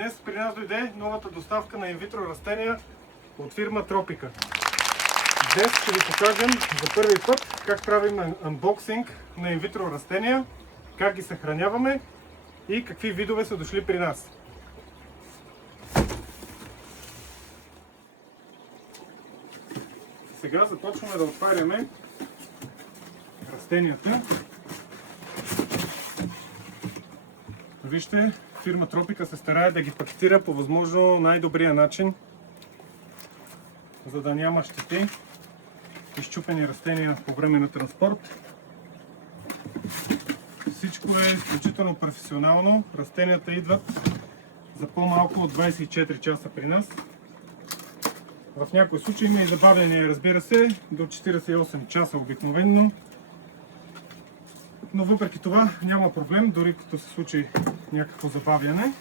Днес при нас дойде новата доставка на инвитро растения от фирма Тропика. Днес ще ви покажем за първи път как правим анбоксинг на инвитро растения, как ги съхраняваме и какви видове са дошли при нас. Сега започваме да отваряме растенията. Вижте, фирма Тропика се старае да ги пакетира по възможно най-добрия начин, за да няма щети и счупени растения по време на транспорт. Всичко е изключително професионално. Растенията идват за по-малко от 24 часа при нас. В някои случаи има и забавяне, разбира се, до 48 часа обикновено. Но въпреки това няма проблем, дори като се случи някакво забавяне.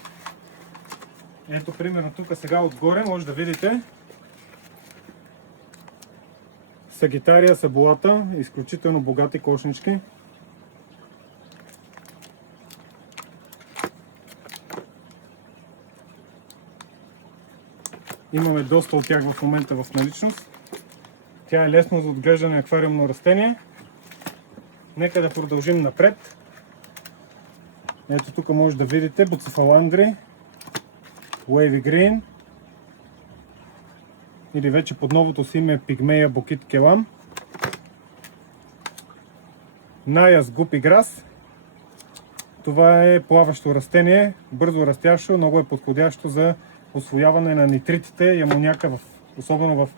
Ето примерно тук сега отгоре може да видите Сагитария сабулата, изключително богати кошнички. Имаме доста от тях в момента в наличност. Тя е лесно за отглеждане аквариумно растение. Нека да продължим напред. Ето тук може да видите буцефаландри, Wavy Green или вече под новото си име Пигмея Букит Келам, Наяс Гупи Грас. Това е плаващо растение, бързо растящо, много е подходящо за усвояване на нитритите и амоняка, особено в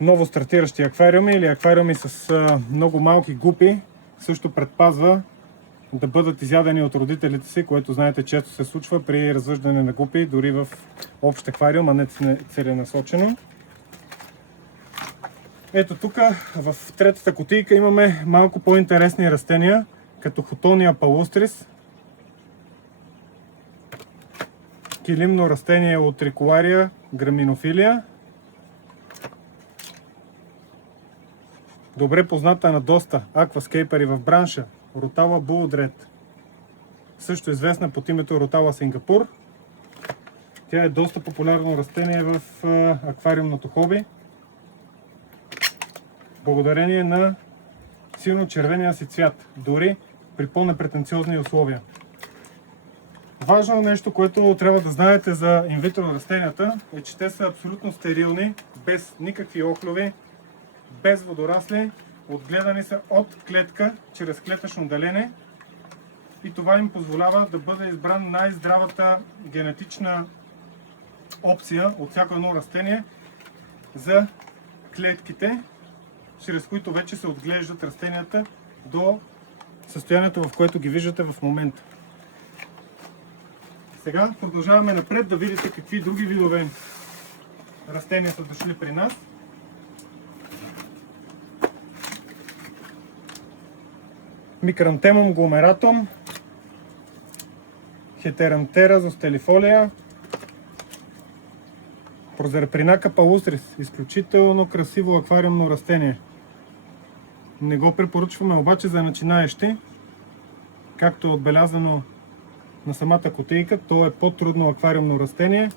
ново стартиращи аквариуми или аквариуми с много малки гупи. Също предпазва да бъдат изядени от родителите си, което знаете често се случва при развъждане на гупи, дори в общ аквариум, а не целенасочено. Ето тук в третата кутийка имаме малко по-интересни растения, като Хотония палустрис, килимно растение от Рикулария граминофилия, добре позната на доста акваскейпери в бранша Ротала Булдред, също известна под името Ротала Сингапур. Тя е доста популярно растение в аквариумното хоби, благодарение на силно червения си цвят, дори при по-непретенциозни условия. Важно нещо, което трябва да знаете за инвитро растенията, е, че те са абсолютно стерилни, без никакви охлюви, без водорасли, отгледани са от клетка, чрез клетъчно делене, и това им позволява да бъде избран най-здравата генетична опция от всяко едно растение за клетките, чрез които вече се отглеждат растенията до състоянието, в което ги виждате в момента. Сега продължаваме напред да видите какви други видове растения са дошли при нас. Микрантемум гломератум, Хетерантера зостелифолия, Прозерпринака палустрис, изключително красиво аквариумно растение. Не го препоръчваме обаче за начинаещи, както е отбелязано на самата кутийка. То е по-трудно аквариумно растение.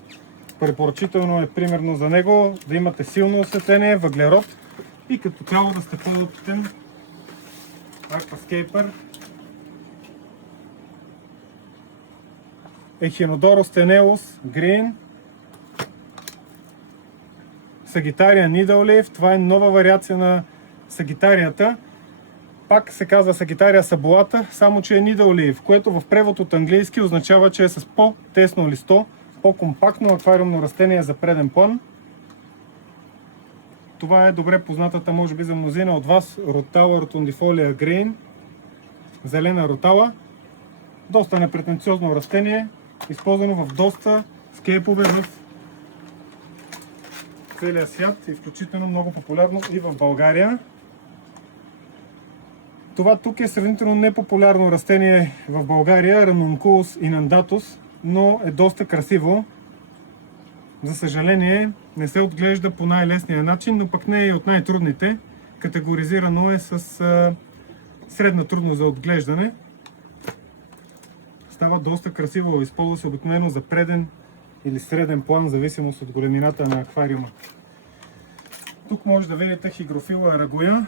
Препоръчително е примерно за него да имате силно осветление, въглерод и като цяло да сте по-опитен акваскейпър. Ехинодорус тенеус Грин, Сагитария Needle-Leaf. Това е нова вариация на Сагитарията. Пак се казва Сагитария сабулата, само че е Needle-Leaf, което в превод от английски означава, че е с по-тесно листо, по-компактно аквариумно растение за преден план. Това е добре познатата, може би за мнозина от вас, Rotala rotundifolia Green, зелена ротала. Доста непретенциозно растение, използвано в доста скейпове в целия свят и включително много популярно и в България. Това тук е сравнително непопулярно растение в България, Ranunculus inundatus, но е доста красиво. За съжаление не се отглежда по най-лесния начин, но пък не е и от най-трудните. Категоризирано е с средна трудност за отглеждане. Става доста красиво, използва се обикновено за преден или среден план, в зависимост от големината на аквариума. Тук може да видите хигрофила арагуя,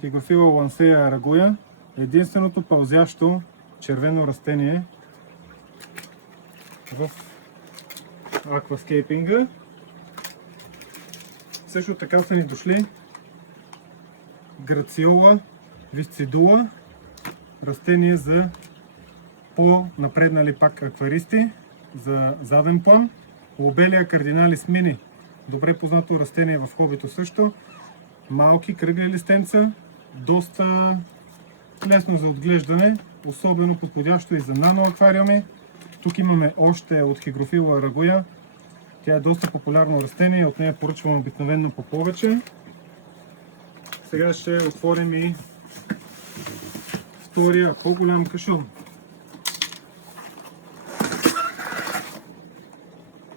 хигрофила лансея арагуя, единственото пълзящо червено растение в акваскейпинга. Също така са ни дошли грациола висцидула, растение за по-напреднали пак акваристи, за заден план. Лобелия кардиналис мини, добре познато растение в хобито също. Малки кръгли листенца, доста лесно за отглеждане, особено подходящо и за нано аквариуми. Тук имаме още от хигрофила арагуя. Тя е доста популярно растение и от нея поръчвам обикновено по повече. Сега ще отворим и втория по-голям кашон.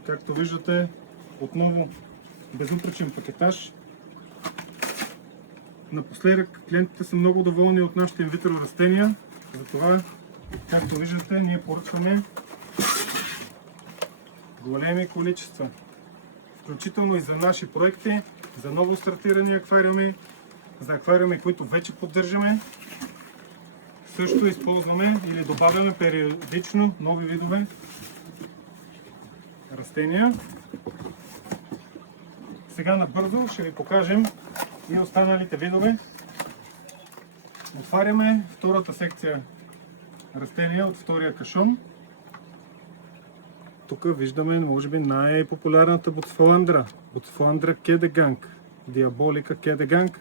Както виждате, отново безупречен пакетаж. Напоследък клиентите са много доволни от нашите инвитро растения. Затова, както виждате, ние поръчваме големи количества. Включително и за наши проекти, за ново стартирани аквариуми, за аквариуми, които вече поддържаме. Също използваме или добавяме периодично нови видове растения. Сега набързо ще ви покажем и останалите видове. Отваряме втората секция растения от втория кашон. Тук виждаме, може би, най-популярната буцефаландра. Буцефаландра кедеганг. Диаболика кедеганг.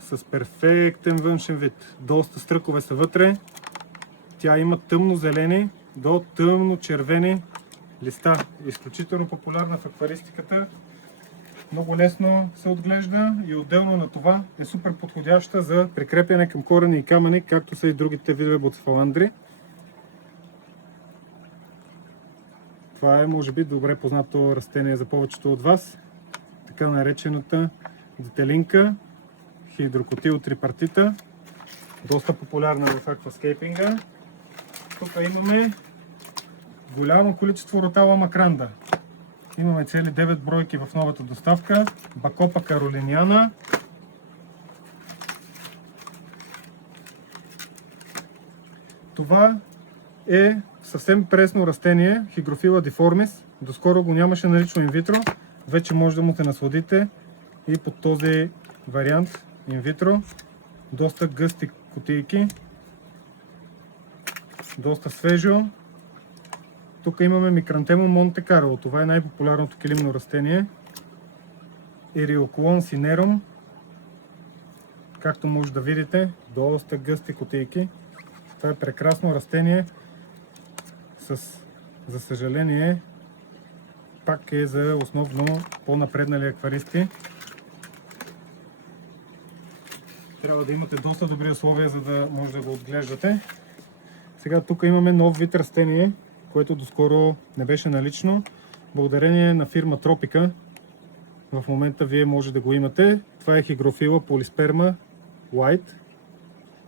С перфектен външен вид. Доста стръкове са вътре. Тя има тъмно-зелени до тъмно-червени листа. Изключително популярна в акваристиката. Много лесно се отглежда и отделно на това е супер подходяща за прикрепяне към корени и камъни, както са и другите видове буцефаландри. Това е, може би, добре познато растение за повечето от вас. Така наречената детелинка, хидрокотил трипартита. Доста популярна в акваскейпинга. Тук имаме голямо количество ротала макранда. Имаме цели 9 бройки в новата доставка. Бакопа каролиниана. Това е съвсем пресно растение, хигрофила диформис. Доскоро го нямаше налично инвитро. Вече може да му се насладите и под този вариант инвитро. Доста гъсти кутийки. Доста свежо. Тук имаме Микрантема Монте Карло. Това е най-популярното килимно растение. Ериоклон синерум. Както може да видите, доста гъсти кутийки. Това е прекрасно растение. За съжаление, пак е за основно по-напреднали акваристи. Трябва да имате доста добри условия, за да може да го отглеждате. Сега тук имаме нов вид растение, което доскоро не беше налично. Благодарение на фирма Тропика, в момента вие може да го имате. Това е хигрофила полисперма White.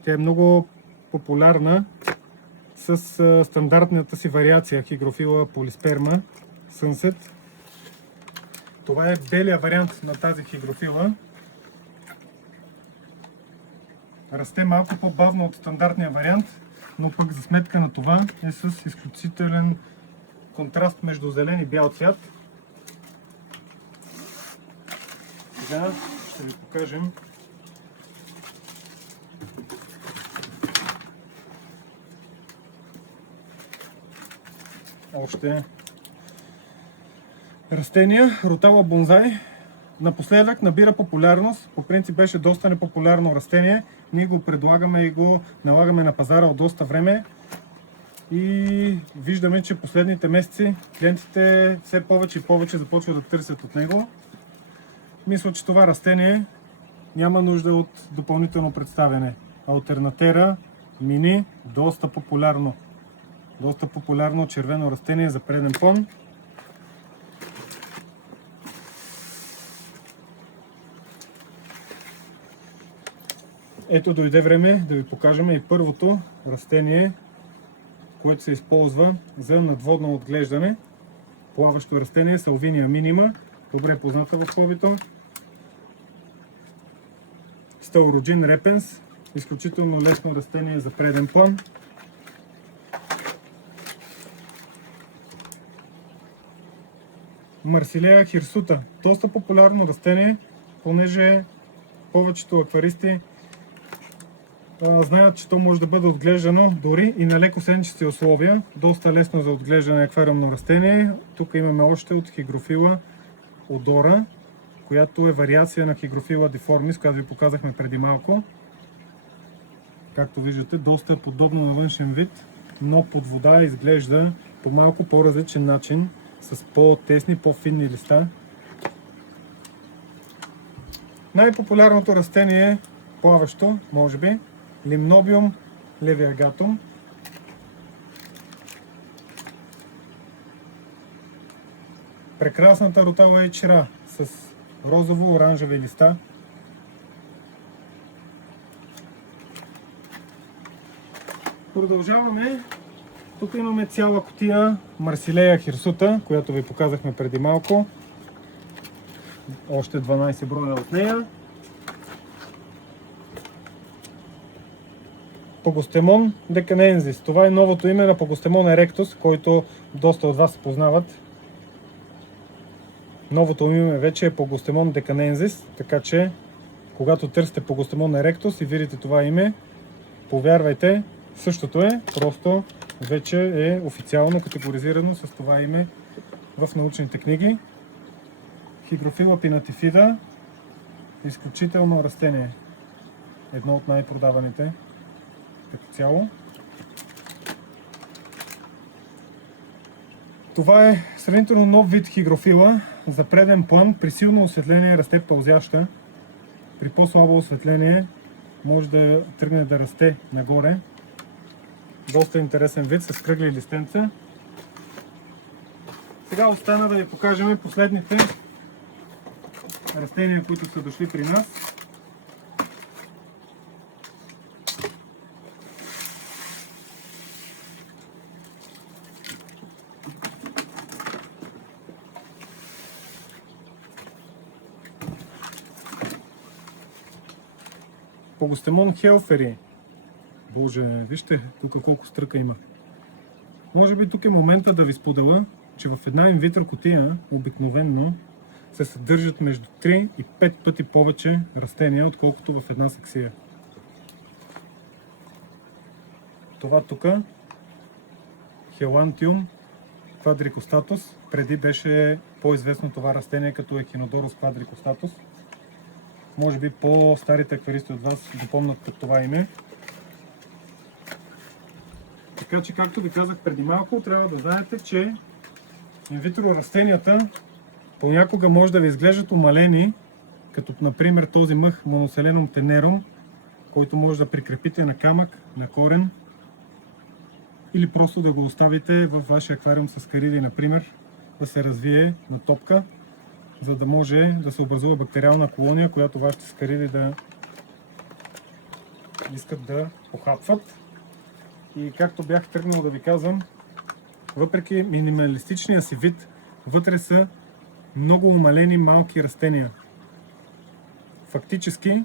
Тя е много популярна с стандартната си вариация хигрофила полисперма Sunset. Това е белия вариант на тази хигрофила. Расте малко по-бавно от стандартния вариант, но пък за сметка на това е с изключителен контраст между зелен и бял цвят. Сега ще ви покажем още растения. Ротала бонзай напоследък набира популярност. По принцип беше доста непопулярно растение. Ние го предлагаме и го налагаме на пазара от доста време. И виждаме, че последните месеци клиентите все повече и повече започват да търсят от него. Мисля, че това растение няма нужда от допълнително представяне. Алтернатера мини, доста популярно. Доста популярно червено растение за преден план. Ето дойде време да ви покажем и първото растение което се използва за надводно отглеждане. Плаващо растение Салвиния минима, добре позната в хобито. Стаурожин репенс, изключително лесно растение за преден план. Марсилея хирсута, доста популярно растение, понеже повечето акваристи знаят, че то може да бъде отглеждано дори и на леко сенчести условия. Доста лесно за отглеждане аквариумно растение. Тук имаме още от хигрофила одора, която е вариация на хигрофила деформис, която ви показахме преди малко. Както виждате, доста е подобно на външен вид, но под вода изглежда по малко по-различен начин, с по-тесни, по-финни листа. Най-популярното растение, плаващо, може би, Limnobium leviagatum. Прекрасната ротала ечера с розово-оранжеви листа. Продължаваме. Тук имаме цяла кутия Марсилея хирсута, която ви показахме преди малко. Още 12 броя от нея. Погостемон деканензис. Това е новото име на Погостемон еректус, който доста от вас познават. Новото име вече е Погостемон деканензис, така че когато търсите Погостемон еректус и видите това име, повярвайте, същото е, просто вече е официално категоризирано с това име в научните книги. Хигрофила пинатифида, изключително растение, едно от най-продаваните като цяло. Това е сравнително нов вид хигрофила. За преден план при силно осветление расте пълзяща. При по-слабо осветление може да тръгне да расте нагоре. Доста интересен вид с кръгли листенца. Сега остана да ви покажем последните растения, които са дошли при нас. Погостемон хелфери. Боже, вижте тук колко стръка има. Може би тук е момента да ви споделя, че в една инвитро кутия обикновенно се съдържат между 3 и 5 пъти повече растения, отколкото в една саксия. Това тук Хелантиум quadricostatus, преди беше по-известно това растение като Echinodorus quadricostatus. Може би по-старите акваристи от вас го помнят под това име. Така че, както ви казах преди малко, трябва да знаете, че инвитро растенията понякога може да ви изглеждат умалени, като например този мъх Monoselenum tenerum, който може да прикрепите на камък, на корен, или просто да го оставите във вашия аквариум с кариди, например, да се развие на топка, за да може да се образува бактериална колония, която вашите скариди да искат да похапват. И както бях тръгнал да ви казвам, въпреки минималистичния си вид, вътре са много умалени малки растения. Фактически,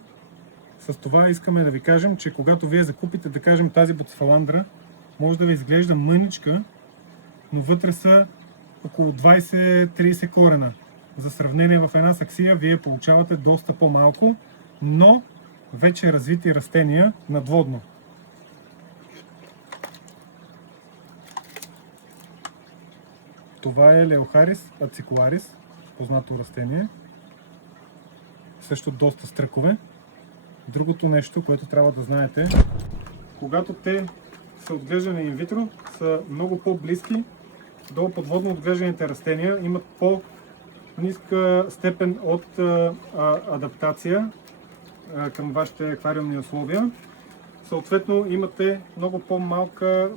с това искаме да ви кажем, че когато вие закупите, да кажем, тази буцефаландра, може да ви изглежда мъничка, но вътре са около 20-30 корена. За сравнение, в една саксия вие получавате доста по-малко, но вече развити растения надводно. Това е Леохарис ацикуларис, познато растение. Също доста стръкове. Другото нещо, което трябва да знаете, когато те са отглеждани инвитро, са много по-близки до подводно отглежданите растения, имат по-ниска степен от адаптация към вашите аквариумни условия. Съответно, имате много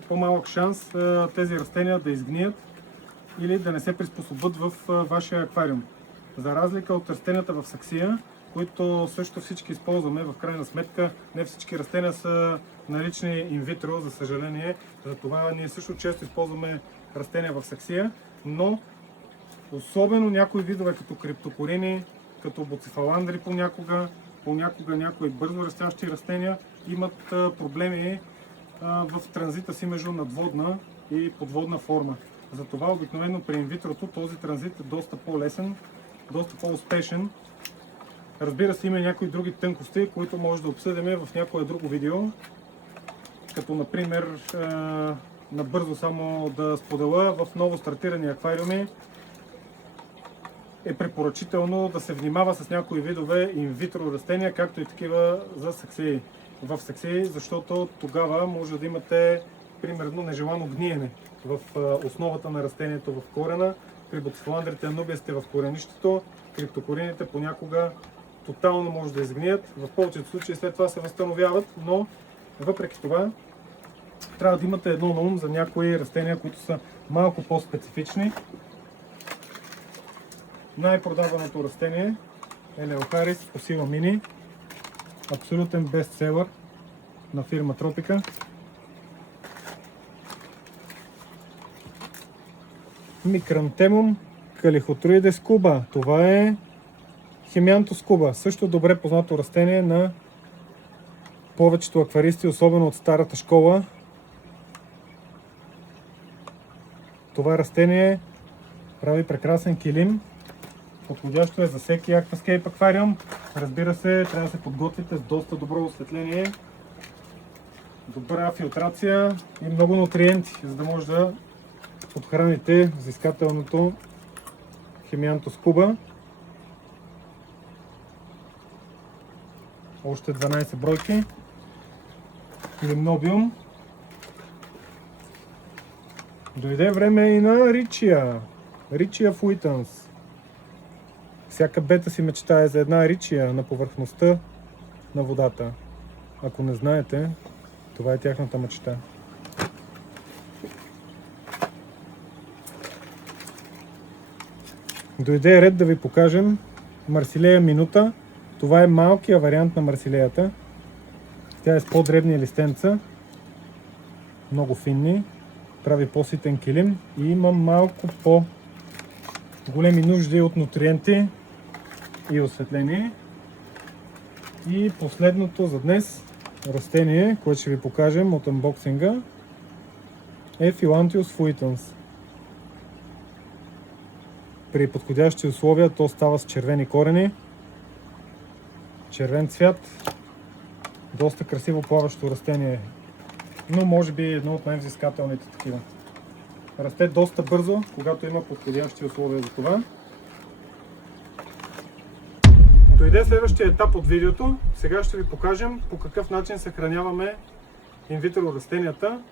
по-малък шанс тези растения да изгният или да не се приспособят в вашия аквариум. За разлика от растенията в саксия, които също всички използваме. В крайна сметка не всички растения са налични инвитро, за съжаление. Затова ние също често използваме растения в саксия, но особено някои видове като криптокорини, като буцефаландри понякога някои бързо растящи растения имат проблеми в транзита си между надводна и подводна форма. Затова обикновено при инвитрото този транзит е доста по-лесен, доста по-успешен. Разбира се, има някои други тънкости, които може да обсъдим в някое друго видео. Като например, набързо само да споделя, в ново стартирани аквариуми е препоръчително да се внимава с някои видове инвитро растения, както и такива за саксии. В саксии, защото тогава може да имате примерно нежелано гниене в основата на растението, в корена. При буцефаландрите анубиасите в коренището, криптокорините понякога тотално може да изгният. В повечето случаи след това се възстановяват, но въпреки това трябва да имате едно на ум за някои растения, които са малко по-специфични. Най-продаваното растение е Леохарис Посила Мини. Абсолютен бестселър на фирма Тропика. Микрантемум калихотроидес куба. Това е Хемиантус куба. Също добре познато растение на повечето акваристи, особено от старата школа. Това растение прави прекрасен килим. Подходящо е за всеки акваскейп аквариум. Разбира се, трябва да се подготвите с доста добро осветление, добра филтрация и много нутриенти, за да може да подхраните взискателното Хемиантус куба. Още 12 бройки. Лимнобиум. Дойде време и на Ричия. Ричия фуитанс. Всяка бета си мечтае за една ричия на повърхността на водата. Ако не знаете, това е тяхната мечта. Дойде ред да ви покажем Марсилея минута. Това е малкият вариант на Марсилеята. Тя е с по-дребни листенца, много финни, прави по-ситен килим и има малко по-големи нужди от нутриенти и осветление. И последното за днес растение, което ще ви покажем от анбоксинга, е Phyllanthus fuitans. При подходящи условия то става с червени корени, червен цвят, доста красиво плаващо растение, но може би едно от най-взискателните такива. Расте доста бързо, когато има подходящи условия за това. Дойде следващия етап от видеото. Сега ще ви покажем по какъв начин съхраняваме инвитро растенията.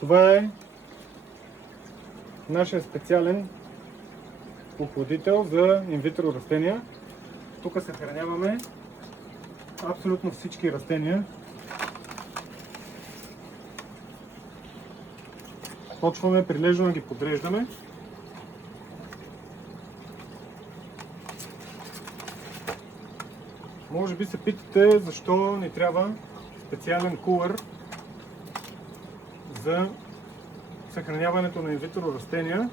Това е нашия специален охладител за инвитро растения. Тук съхраняваме абсолютно всички растения. Почваме прилежно да ги подреждаме. Може би се питате защо ни трябва специален кулър за съхраняването на инвитро растения.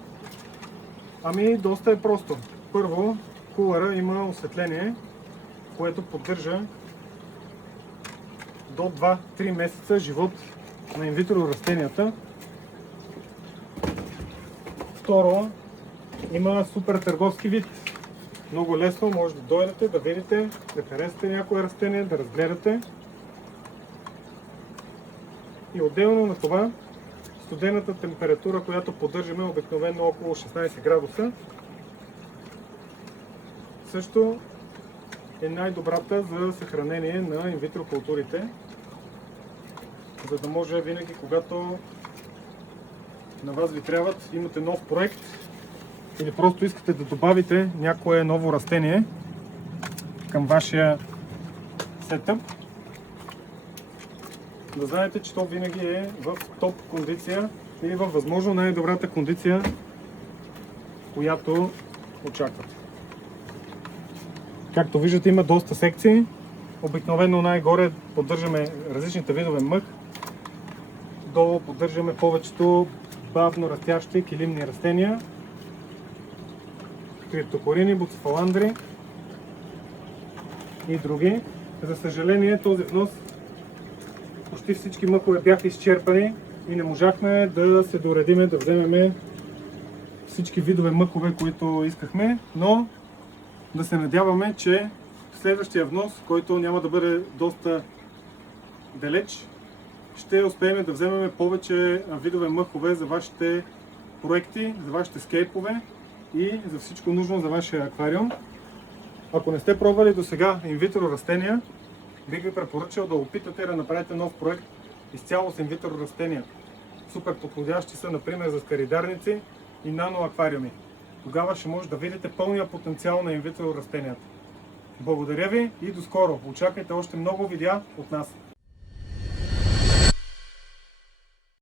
Ами доста е просто. Първо, кулъра има осветление, което поддържа до 2-3 месеца живот на инвитро растенията. Второ, има супер търговски вид. Много лесно може да дойдете, да видите, да харесате някое растение, да разгледате. И отделно на това, студената температура, която поддържаме обикновено около 16 градуса, също е най-добрата за съхранение на инвитро културите, за да може винаги, когато на вас ви трябват, имате нов проект или просто искате да добавите някое ново растение към вашия сетъп, да знаете, че то винаги е в топ кондиция или във възможно най-добрата кондиция, която очаквате. Както виждате, има доста секции. Обикновено най-горе поддържаме различните видове мъх. Долу поддържаме повечето бавно растящи килимни растения. Криптокорини, буцефаландри и други. За съжаление, този внос почти всички мъхове бяха изчерпани и не можахме да се доредиме, да вземем всички видове мъхове, които искахме, но да се надяваме, че следващия внос, който няма да бъде доста далеч, ще успеем да вземем повече видове мъхове за вашите проекти, за вашите скейпове и за всичко нужно за вашия аквариум. Ако не сте пробвали до сега инвитро растения, бих ви препоръчал да опитате да направите нов проект изцяло с инвитро растения. Супер подходящи са, например, за скаридарници и нано аквариуми. Тогава ще може да видите пълния потенциал на инвитро растенията. Благодаря ви и до скоро! Очаквайте още много видеа от нас!